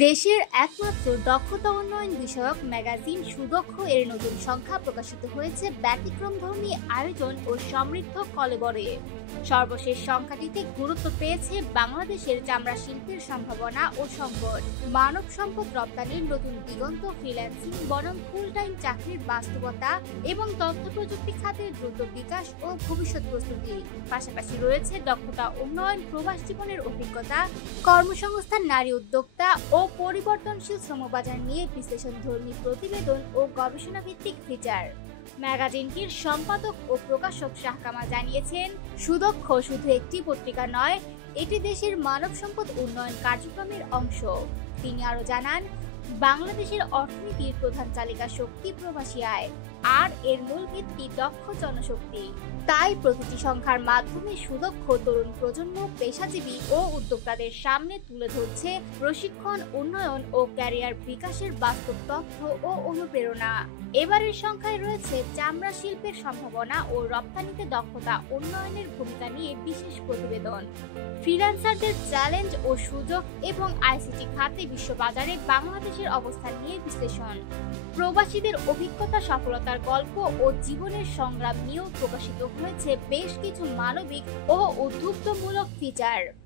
দেশের একমাত্র দক্ষতা উন্নয়ন বিষয়ক ম্যাগাজিন সুদক্ষ এর নতুন সংখ্যা প্রকাশিত হয়েছে ব্যতিক্রমধর্মী আয়োজন ও সমৃদ্ধ কলেবরে। সর্বশেষ সংখ্যাটিতে গুরুত্ব পেয়েছে বাংলাদেশের চামড়া শিল্পের সম্ভাবনা ও সংকট, মানব সম্পদ রপ্তানির নতুন দিগন্ত, ফ্রিল্যান্সিং বনাম ফুল টাইম চাকরির বাস্তবতা এবং তথ্য প্রযুক্তি খাতের দ্রুত বিকাশ ও ভবিষ্যৎ প্রস্তুতি। পাশাপাশি রয়েছে দক্ষতা উন্নয়ন, প্রবাস জীবনের অভিজ্ঞতা, কর্মসংস্থান, নারী উদ্যোক্তা ও পরিবর্তনশীল শ্রমবাজার নিয়ে বিশ্লেষণধর্মী প্রতিবেদন ও গবেষণা ভিত্তিক ফিচার। ম্যাগাজিনটির সম্পাদক ও প্রকাশক শাহ কামাল জানিয়েছেন, সুদক্ষ শুধু একটি পত্রিকা নয়, এটি দেশের মানব সম্পদ উন্নয়ন কার্যক্রমের অংশ। তিনি আরও জানান, বাংলাদেশের অর্থনীতির প্রধান চালিকা শক্তি প্রবাসী আয়, আর এর মূল ভিত্তি দক্ষ জনশক্তি। তাই প্রতিটি সংখ্যার মাধ্যমে সুদক্ষ তরুণ প্রজন্ম, পেশাজীবী ও উদ্যোক্তাদের সামনে তুলে ধরছে প্রশিক্ষণ, উন্নয়ন ও ক্যারিয়ার বিকাশের বাস্তব তথ্য ও অনুপ্রেরণা। এবারের সংখ্যায় রয়েছে চামড়া শিল্পের সম্ভাবনা ও রপ্তানিতে দক্ষতা উন্নয়নের ভূমিকা নিয়ে বিশেষ প্রতিবেদন, ফ্রিল্যান্সারদের চ্যালেঞ্জ ও সুযোগ এবং আইসিটি খাতে বিশ্ববাজারে বাংলাদেশের অবস্থান নিয়ে বিশ্লেষণ। প্রবাসীদের অভিজ্ঞতা, সফলতার গল্প ও জীবনের সংগ্রাম নিয়েও প্রকাশিত হয়েছে বেশ কিছু মানবিক ও উদ্বুদ্ধমূলক ফিচার।